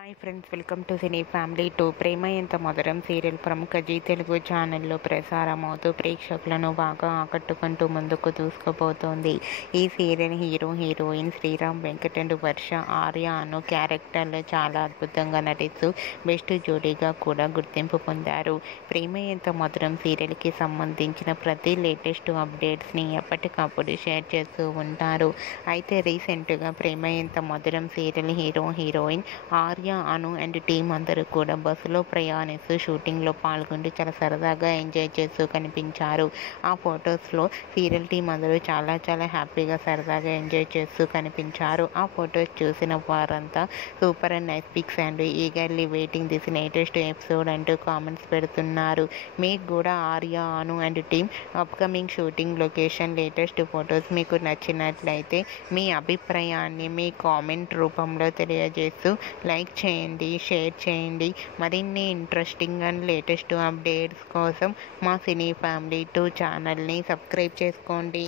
Hi friends, welcome to cine family 2. ప్రేమ ఎంత మధురం serial ప్రముఖ జీ తెలుగు ఛానల్లో ప్రసారం అవుతూ ప్రేక్షకులను బాగా ఆకట్టుకుంటూ ముందుకు దూసుకుపోతోంది. ఈ serial heroine Sriram Venkat and Varsha Arya Anu క్యారెక్టర్లు చాలా అద్భుతంగా నటిస్తూ బెస్ట్ జోడీగా కూడా గుర్తింపు పొందారు. ప్రేమ ఎంత మధురం సీరియల్కి సంబంధించిన ప్రతి లేటెస్ట్ అప్డేట్స్ని ఎప్పటికప్పుడు షేర్ చేస్తూ ఉంటారు. అయితే రీసెంట్గా ప్రేమ ఎంత మధురం serial heroine Arya, Anu and team అందరూ కూడా బస్సులో ప్రయాణిస్తూ షూటింగ్లో పాల్గొంటూ చాలా సరదాగా ఎంజాయ్ చేస్తూ కనిపించారు. ఆ ఫొటోస్లో సీరియల్ టీం అందరూ చాలా హ్యాపీగా సరదాగా ఎంజాయ్ చేస్తూ కనిపించారు. ఆ ఫొటోస్ చూసిన వారంతా super and nice pics and eagerly waiting this latest episode అంటూ కామెంట్స్ పెడుతున్నారు. మీకు కూడా Arya, Anu and team upcoming shooting location latest photos మీకు నచ్చినట్లయితే మీ అభిప్రాయాన్ని మీ కామెంట్ రూపంలో తెలియజేస్తూ లైక్ చేయండి, షేర్ చేయండి. మరిన్ని ఇంట్రెస్టింగ్ అండ్ లేటెస్ట్ అప్డేట్స్ కోసం మా సినీ ఫ్యామిలీ 2 ఛానల్ని సబ్స్క్రైబ్ చేసుకోండి.